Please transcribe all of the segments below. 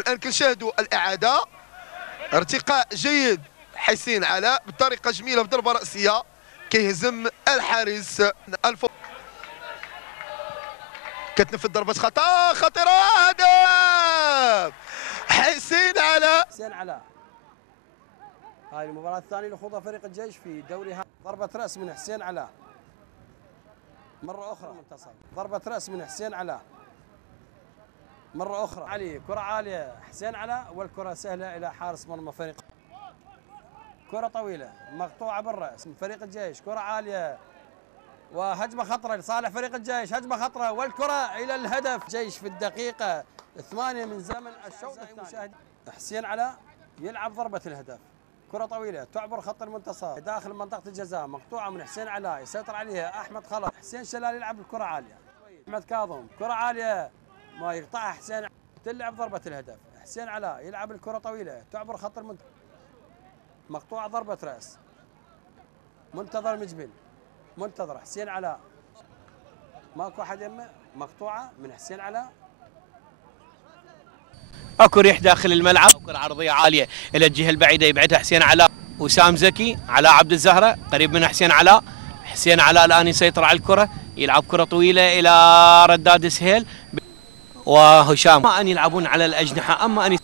الآن كنشاهدوا الإعادة. ارتقاء جيد حسين علاء بطريقة جميلة بضربة رأسية كيهزم الحارس كتنفذ ضربة خطأ خطيرة. هدف حسين علاء. حسين علاء. هاي المباراة الثانية اللي خوضها فريق الجيش في دوري ضربة رأس من حسين علاء. مرة أخرى منتصر. ضربة رأس من حسين علاء. مرة أخرى علي كرة عالية حسين علاء والكرة سهلة إلى حارس مرمى فريق. كرة طويلة مقطوعة بالرأس من فريق الجيش. كرة عالية وهجمة خطرة لصالح فريق الجيش. هجمة خطرة والكرة إلى الهدف. جيش في الدقيقة 8 من زمن الشوط الثاني. حسين علاء يلعب ضربة الهدف. كرة طويلة تعبر خط المنتصف داخل منطقة الجزاء مقطوعة من حسين علاء يسيطر عليها أحمد خلف. حسين شلال يلعب الكرة عالية. أحمد كاظم كرة عالية ما يقطعها حسين. تلعب ضربة الهدف. حسين علاء يلعب الكرة طويلة تعبر خط المنتصف مقطوعة ضربة رأس. منتظر مجبل منتظر حسين علاء ماكو احد يمه. مقطوعة من حسين علاء. اكو ريح داخل الملعب. كرة عرضية عالية الى الجهة البعيدة يبعدها حسين علاء. وسام زكي علاء عبد الزهرة قريب من حسين علاء. حسين علاء الان يسيطر على الكرة يلعب كرة طويلة الى رداد سهيل وهشام. اما ان يلعبون على الأجنحة اما ان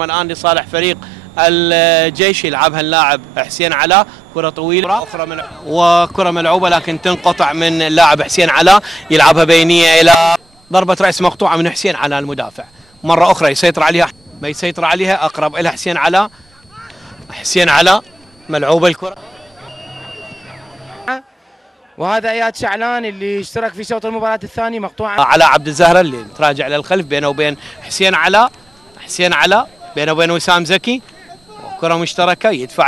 الان لصالح فريق الجيش يلعبها اللاعب حسين علاء. كرة طويلة أخرى وكرة ملعوبة لكن تنقطع من اللاعب حسين علاء. يلعبها بينية إلى ضربة رأس مقطوعة من حسين علاء المدافع. مرة أخرى يسيطر عليها ما يسيطر عليها أقرب إلى حسين علاء. حسين علاء ملعوبة الكرة. وهذا اياد شعلان اللي اشترك في شوط المباراة الثاني مقطوعة. علاء عبد الزهرة اللي تراجع للخلف بينه وبين حسين علاء. حسين علاء بينه وبين وسام زكي. كرة مشتركة يدفع